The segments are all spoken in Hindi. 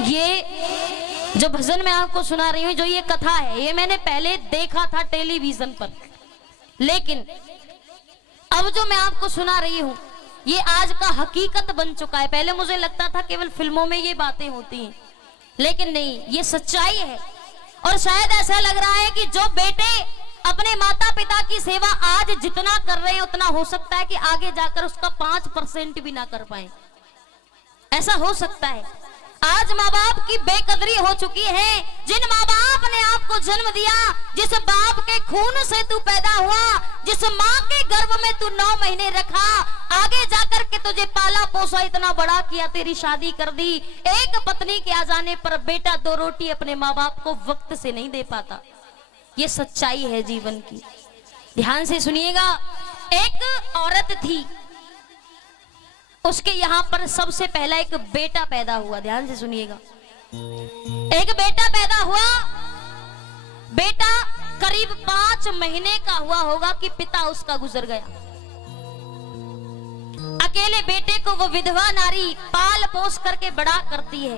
ये जो भजन मैं आपको सुना रही हूँ, जो ये कथा है, ये मैंने पहले देखा था टेलीविजन पर, लेकिन अब जो मैं आपको सुना रही हूँ ये आज का हकीकत बन चुका है। पहले मुझे लगता था केवल फिल्मों में ये बातें होती हैं, लेकिन नहीं, ये सच्चाई है। और शायद ऐसा लग रहा है कि जो बेटे अपने माता पिता की सेवा आज जितना कर रहे हैं, उतना हो सकता है कि आगे जाकर उसका 5% भी ना कर पाए। ऐसा हो सकता है। आज माँ बाप की बेकदरी हो चुकी है। जिन माँ बाप ने आपको जन्म दिया, जिस बाप के खून से तू पैदा हुआ, जिस माँ के गर्भ में तू 9 महीने रखा, आगे जाकर के तुझे पाला पोसा, इतना बड़ा किया, तेरी शादी कर दी, एक पत्नी के आ जाने पर बेटा 2 रोटी अपने माँ बाप को वक्त से नहीं दे पाता। ये सच्चाई है जीवन की। ध्यान से सुनिएगा। एक औरत थी, उसके यहाँ पर सबसे पहला एक बेटा पैदा हुआ। ध्यान से सुनिएगा। एक बेटा पैदा हुआ। बेटा करीब 5 महीने का हुआ होगा कि पिता उसका गुजर गया। अकेले बेटे को वो विधवा नारी पाल पोस करके बड़ा करती है।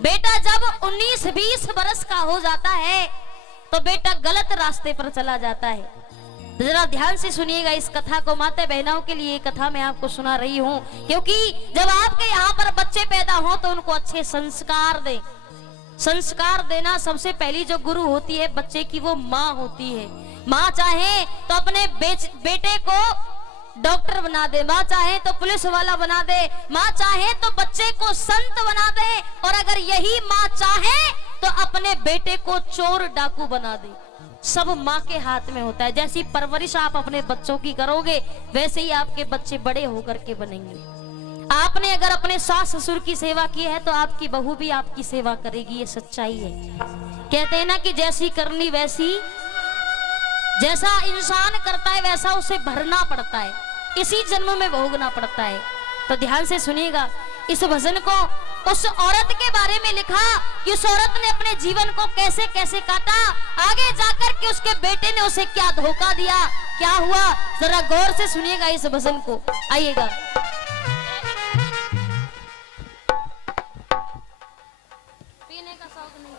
बेटा जब 19-20 बरस का हो जाता है तो बेटा गलत रास्ते पर चला जाता है। जरा ध्यान से सुनिएगा इस कथा को। माता बहनों के लिए कथा मैं आपको सुना रही हूँ, क्योंकि जब आपके यहाँ पर बच्चे पैदा हो तो उनको अच्छे संस्कार दें। संस्कार देना सबसे पहली जो गुरु होती है बच्चे की, वो माँ होती है। माँ चाहे तो अपने बेटे को डॉक्टर बना दे, माँ चाहे तो पुलिस वाला बना दे, माँ चाहे तो बच्चे को संत बना दे, और अगर यही माँ चाहे तो अपने बेटे को चोर डाकू बना दे। सब माँ के हाथ में होता है। जैसी परवरिश आप अपने बच्चों की करोगे, वैसे ही आपके बच्चे बड़े होकर के बनेंगे। आपने अगर अपने सास ससुर की सेवा की है तो आपकी बहू भी आपकी सेवा करेगी। ये सच्चाई है। कहते हैं ना कि जैसी करनी वैसी, जैसा इंसान करता है वैसा उसे भरना पड़ता है, इसी जन्म में भोगना पड़ता है। तो ध्यान से सुनिएगा। इस भजन को उस औरत के बारे में लिखा कि उस औरत ने अपने जीवन को कैसे कैसे काटा, आगे जाकर के उसके बेटे ने उसे क्या धोखा दिया, क्या हुआ, जरा गौर से सुनिएगा इस भजन को। आइएगा। पीने का शौक नहीं।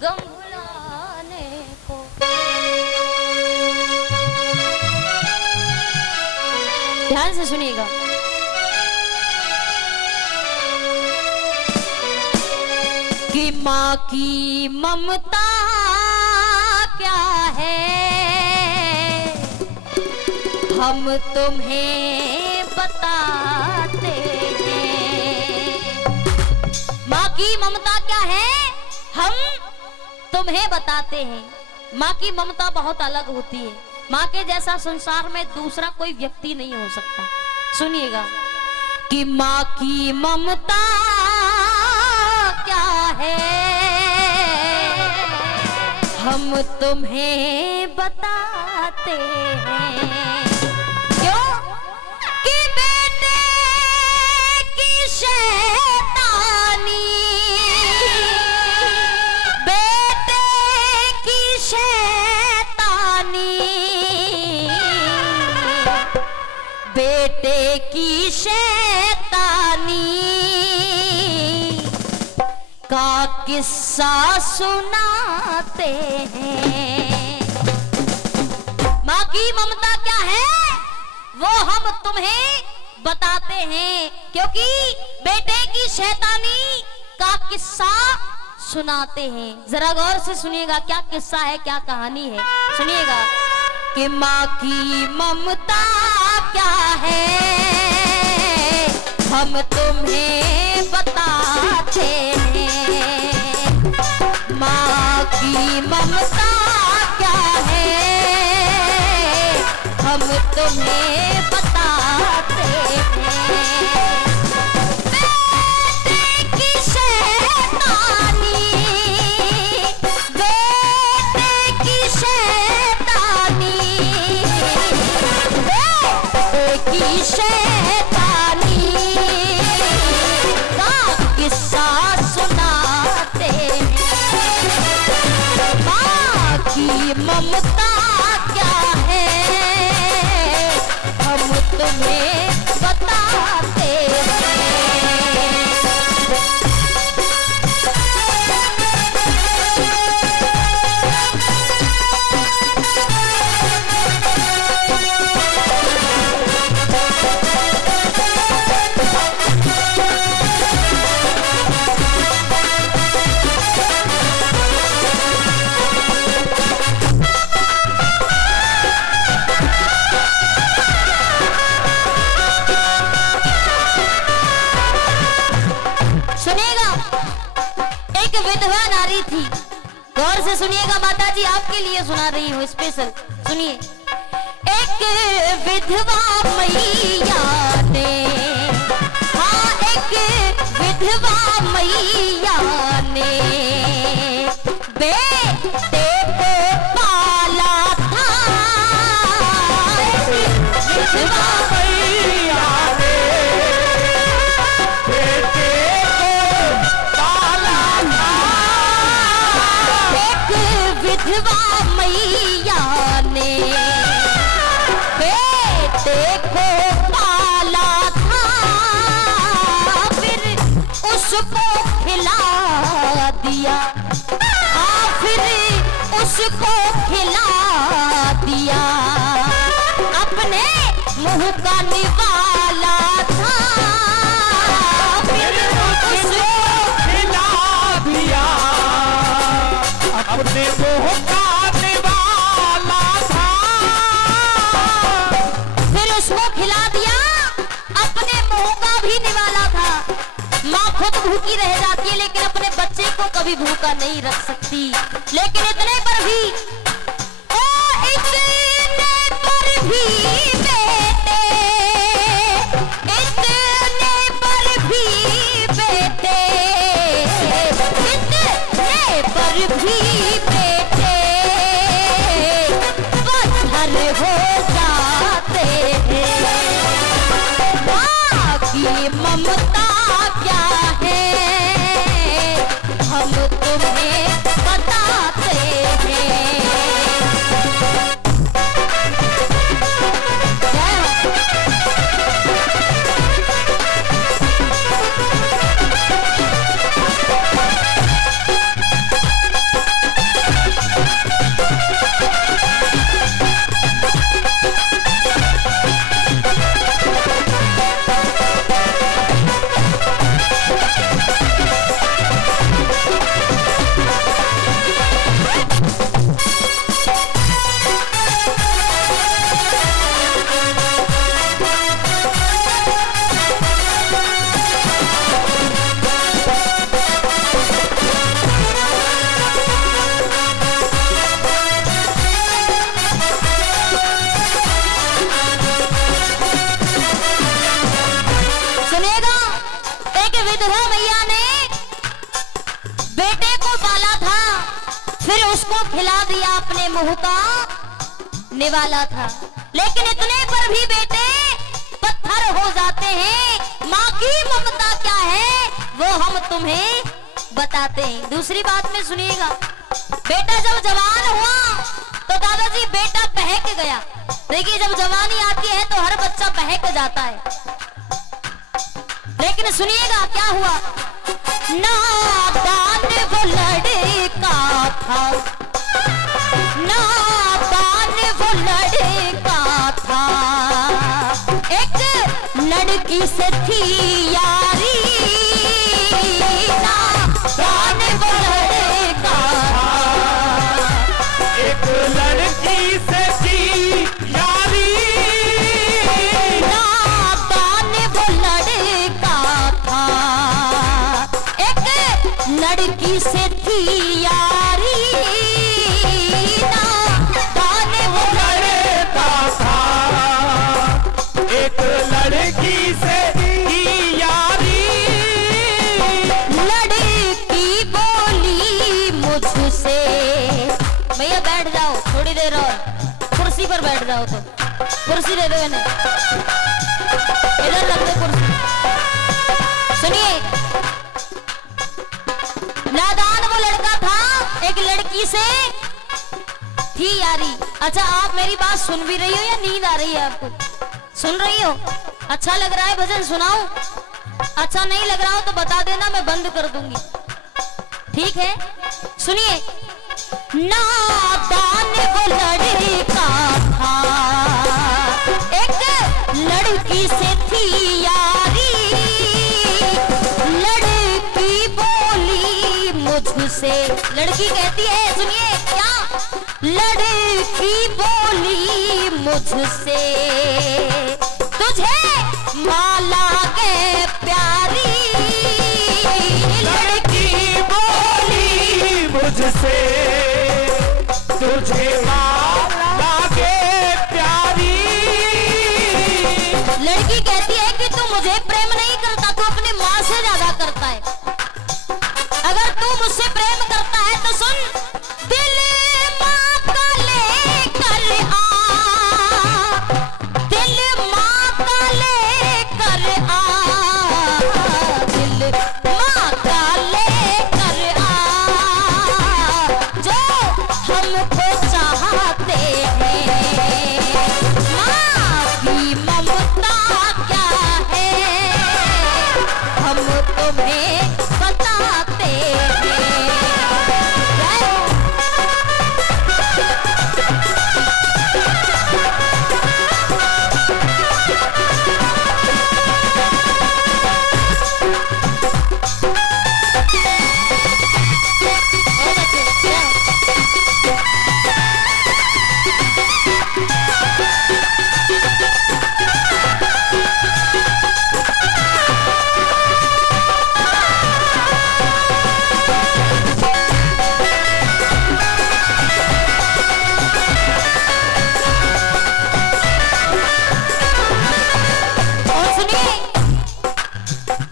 गम भुलाने को ध्यान से सुनिएगा। कि माँ की ममता क्या है, हम तुम्हें बताते हैं। माँ की ममता क्या है, हम तुम्हें बताते हैं। माँ की ममता बहुत अलग होती है। माँ के जैसा संसार में दूसरा कोई व्यक्ति नहीं हो सकता। सुनिएगा कि माँ की ममता क्या है, हम तुम्हें बताते हैं। क्यों? कि बेटे की शैतानी, बेटे की शैतानी, बेटे की शैतानी का किस्सा सुनाते हैं। माँ की ममता क्या है, वो हम तुम्हें बताते हैं, क्योंकि बेटे की शैतानी का किस्सा सुनाते हैं। जरा गौर से सुनिएगा क्या किस्सा है, क्या कहानी है। सुनिएगा कि माँ की ममता क्या है, हम तुम्हें बताते हैं। माँ की ममता क्या है, हम तुम्हें बताते हैं। बेटे की शैतानी, बेटे की शैतानी, बेटे की शैतानी का किस्सा सुनाते हैं। माँ की ममता क्या है, से सुनिएगा, माता जी आपके लिए सुना रही हूँ स्पेशल, सुनिए। एक विधवा मैया ने, हाँ एक विधवा मैया ने बेटे को पाला था। विधवा मैया ने बेटे को पाला था। एक विधवा मैया ने बेटे को पाला था, फिर उसको खिला दिया, फिर उसको खिला दिया, अपने मुंह का निवाला था, फिर उसको खिला दिया, अपने मुंह का निवाला था, फिर उसको खिला दिया, अपने मुंह का भी निवाला था। माँ खुद भूखी रह जाती है लेकिन अपने बच्चे को कभी भूखा नहीं रख सकती। लेकिन इतने पर भी, ओ इतने पर भी बेटे, इतने पर भी बेटे, इतने पर भी बेटे पत्थर हो जाते हैं। माँ की ममता क्या है हम तुम्हें बताते हैं। विधवा मैया ने बेटे को पाला था, फिर उसको खिला दिया, अपने मुंह का निवाला था। लेकिन इतने पर भी बेटे पत्थर हो जाते हैं। माँ की ममता क्या है वो हम तुम्हें बताते हैं। दूसरी बात में सुनिएगा, बेटा जब जवान हुआ तो दादाजी बेटा बहक गया। देखिए जब जवानी आती है तो हर बच्चा बहक जाता है। लेकिन सुनिएगा क्या हुआ, नादान वो लड़का था, नादान वो लड़का था, एक लड़की से थी यारी, नादान वो लड़का था, एक लड़की से थी यारी, लड़की से थी यारी, नादान वो लड़का था, एक लड़की से थी यारी, लड़की बोली मुझसे, भैया बैठ जाओ थोड़ी देर और, कुर्सी पर बैठ जाओ, तो कुर्सी दे दो इन्हें, इधर रख दो कुर्सी। सुनिए, नादान वो लड़का था, एक लड़की से थी यारी। अच्छा आप मेरी बात सुन भी रही हो या नींद आ रही है आपको? सुन रही हो? अच्छा लग रहा है भजन सुनाऊं? अच्छा नहीं लग रहा हो तो बता देना, मैं बंद कर दूंगी, ठीक है? सुनिए, नादान वो लड़का था, एक लड़की से थी यारी, लड़की बोली मुझसे, लड़की कहती है, सुनिए क्या, लड़की बोली मुझसे, तुझे माला के प्यारी, लड़की बोली मुझसे तुझे माँ लागे प्यारी। लड़की कहती है कि तू मुझे प्रेम नहीं करता, तू अपनी माँ से ज्यादा करता है। अगर तू मुझसे प्रेम करता है तो सुन, दिल माँ का लेकर आ, दिल माँ का लेकर आ, दिल माँ का लेकर आ, जो हमको चाहते हैं। माँ की ममता क्या है हम तुम्हें बताते हैं।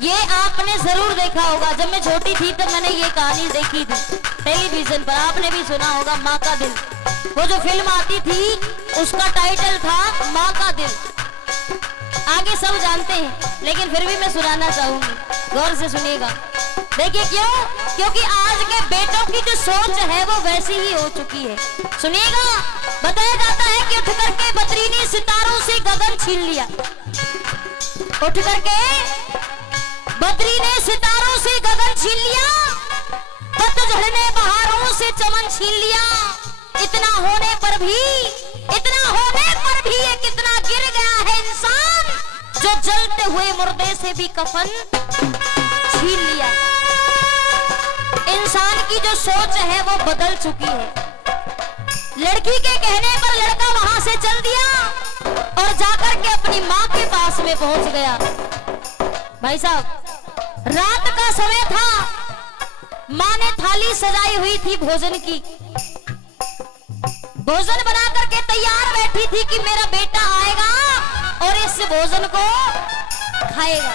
ये आपने जरूर देखा होगा, जब मैं छोटी थी तब मैंने ये कहानी देखी थी टेलीविजन पर। आपने भी सुना होगा माँ का दिल। वो जो फिल्म आती थी उसका टाइटल था माँ का दिल। आगे सब जानते हैं लेकिन फिर भी मैं सुनाना चाहूंगी, गौर से सुनिएगा। देखिए क्यों? क्योंकि आज के बेटों की जो सोच है वो वैसी ही हो चुकी है। सुनिएगा, बताया जाता है कि उठ करके बद्री ने सितारों से गगन छीन लिया। उठ करके बद्री ने सितारों से गगन छीन लिया, पतझड़ ने बहारों से चमन छीन लिया। इतना होने पर भी ये कितना गिर गया है इंसान, जो जलते हुए मुर्दे से भी कफन छीन लिया। इंसान की जो सोच है वो बदल चुकी है। लड़की के कहने पर लड़का वहां से चल दिया और जाकर के अपनी माँ के पास में पहुंच गया। भाई साहब, रात का समय था, माँ ने थाली सजाई हुई थी भोजन की। भोजन बना करके तैयार बैठी थी कि मेरा बेटा आएगा और इस भोजन को खाएगा।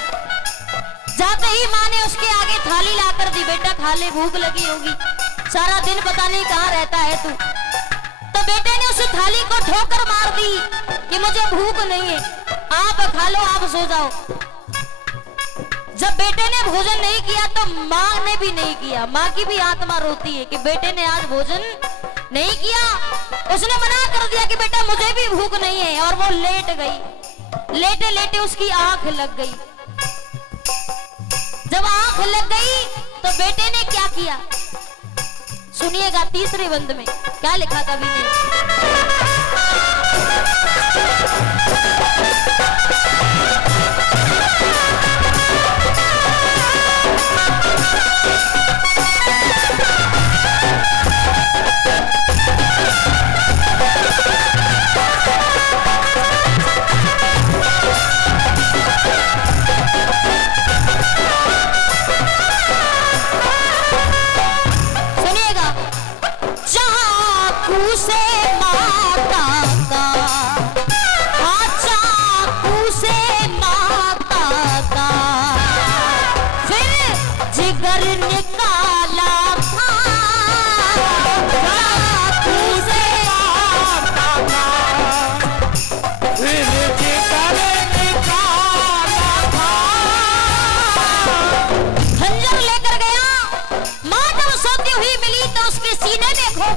जाते ही माँ ने उसके आगे थाली लाकर दी, बेटा खा ले, भूख लगी होगी, सारा दिन पता नहीं कहाँ रहता है तू। तो बेटे ने उस थाली को ठोकर मार दी कि मुझे भूख नहीं है, आप खा लो, आप सो जाओ। जब बेटे ने भोजन नहीं किया तो माँ ने भी नहीं किया। माँ की भी आत्मा रोती है कि बेटे ने आज भोजन नहीं किया। उसने मना कर दिया कि बेटा मुझे भी भूख नहीं है, और वो लेट गई। लेटे लेटे उसकी आंख लग गई। जब आंख लग गई तो बेटे ने क्या किया, सुनिएगा तीसरे बंद में क्या लिखा था अभी नहीं।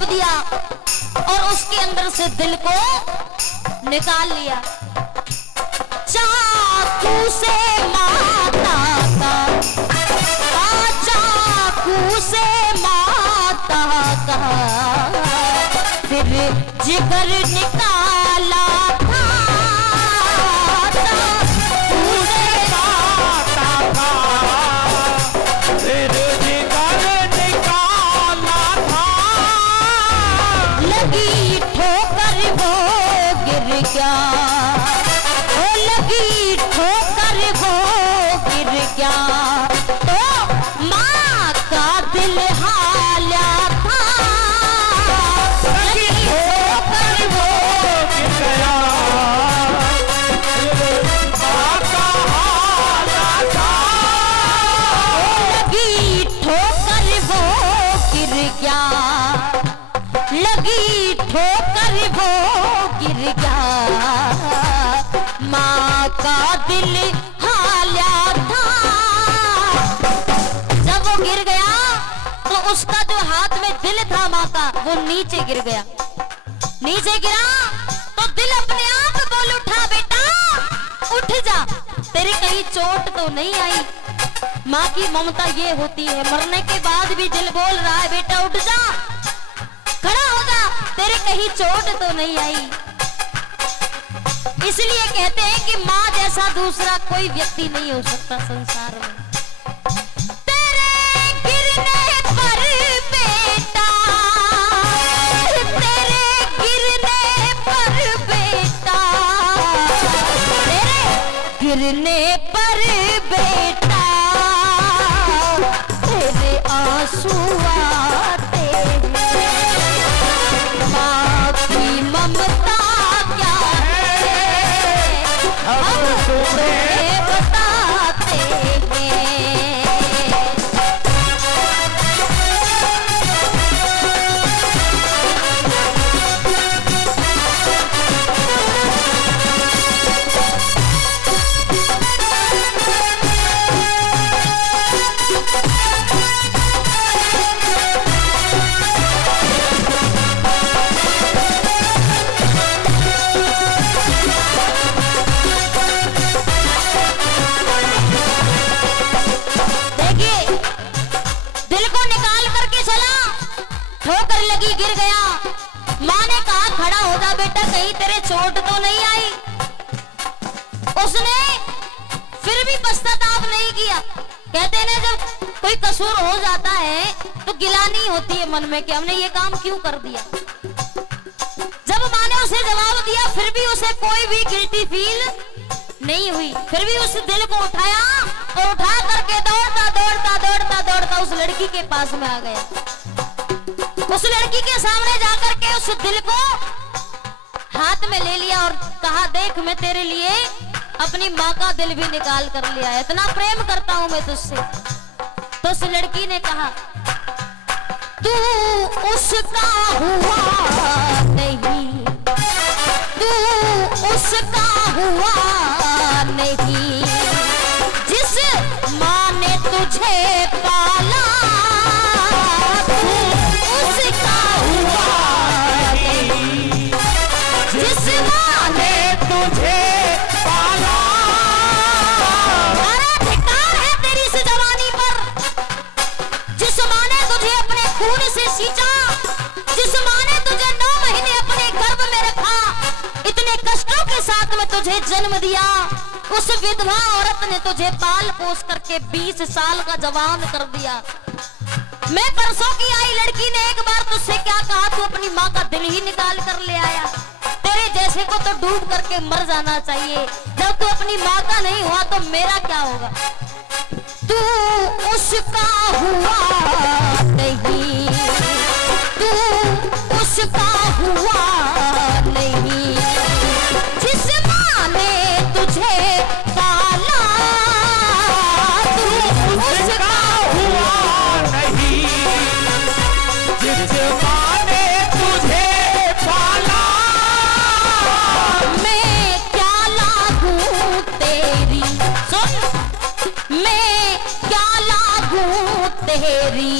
दिया और उसके अंदर से दिल को निकाल लिया। चाकू से माता का, चाकू से माता का, फिर जिगर निकाला था। चाकू से माता का, फिर जिगर निकाला था। लगी ठोकर वो गिर गया, ओ लगी ठोकर वो गिर गया, तो माँ का दिल हाल्या था। लगी का दिल हाल्या था। जब वो गिर गया तो उसका जो हाथ में दिल था माँ का वो नीचे गिर गया। नीचे गिरा तो दिल अपने आप बोल उठा, बेटा उठ जा, तेरी कहीं चोट तो नहीं आई। माँ की ममता ये होती है, मरने के बाद भी दिल बोल रहा है बेटा उठ जा, खड़ा हो जा, तेरे कहीं चोट तो नहीं आई। इसलिए कहते हैं कि माँ जैसा दूसरा कोई व्यक्ति नहीं हो सकता संसार में। तेरे गिरने पर बेटा, तेरे गिरने पर बेटा, तेरे गिरने पर बेटा, तेरे आंसू आते हैं। माँ की ममता क्या है हम तुम्हें बताते हैं। ठोकर लगी, गिर गया। माँ ने कहा खड़ा हो जा बेटा, कहीं तेरे चोट तो नहीं आई। उसने फिर भी पश्चाताप नहीं किया। कहते हैं जब कोई कसूर हो जाता है तो गिलानी होती है मन में कि हमने ये काम क्यों कर दिया। जब माँ ने उसे जवाब दिया फिर भी उसे कोई भी गिल्टी फील नहीं हुई। फिर भी उस दिल को उठाया और उठा करके दौड़ता दौड़ता दौड़ता दौड़ता उस लड़की के पास में आ गया। उस लड़की के सामने जाकर के उस दिल को हाथ में ले लिया और कहा देख मैं तेरे लिए अपनी माँ का दिल भी निकाल कर लिया है, इतना प्रेम करता हूं मैं तुझसे। तो उस लड़की ने कहा तू उसका हुआ नहीं, तू उसका हुआ नहीं, जिस माँ ने तुझे पाला उसका हुआ नहीं, जिस माँ ने तुझे पाला। अरे धिक्कार है तेरी इस जवानी पर, जिस माँ ने तुझे अपने खून से सींचा, जिस माँ ने तुझे 9 महीने अपने गर्भ में रखा, इतने कष्टों के साथ में तुझे जन्म दिया, उस विधवा औरत ने तुझे पाल पोस करके 20 साल का जवान कर दिया। मैं परसों की आई लड़की ने एक बार तुझसे क्या कहा, तू अपनी माँ का दिल ही निकाल कर ले आया। तेरे जैसे को तो डूब करके मर जाना चाहिए। जब तू अपनी माँ का नहीं हुआ तो मेरा क्या होगा। तू उसका हुआ नहीं, तू उसका हुआ नहीं, जिस माँ ने तुझे पाला, तू उसका हुआ नहीं, जिस माँ ने तुझे पाला। मैं क्या लागू तेरी, सुन मैं क्या लागू तेरी,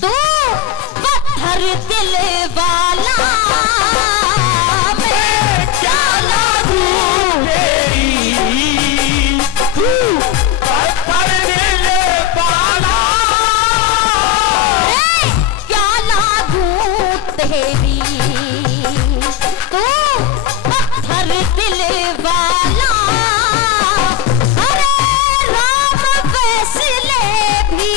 तू पत्थर दिल वाला। मैं क्या लागू तेरी, तू पत्थर दिल वाला। क्या लागू तेरी, तू पत्थर दिल वाला। अरे राम फैसले भी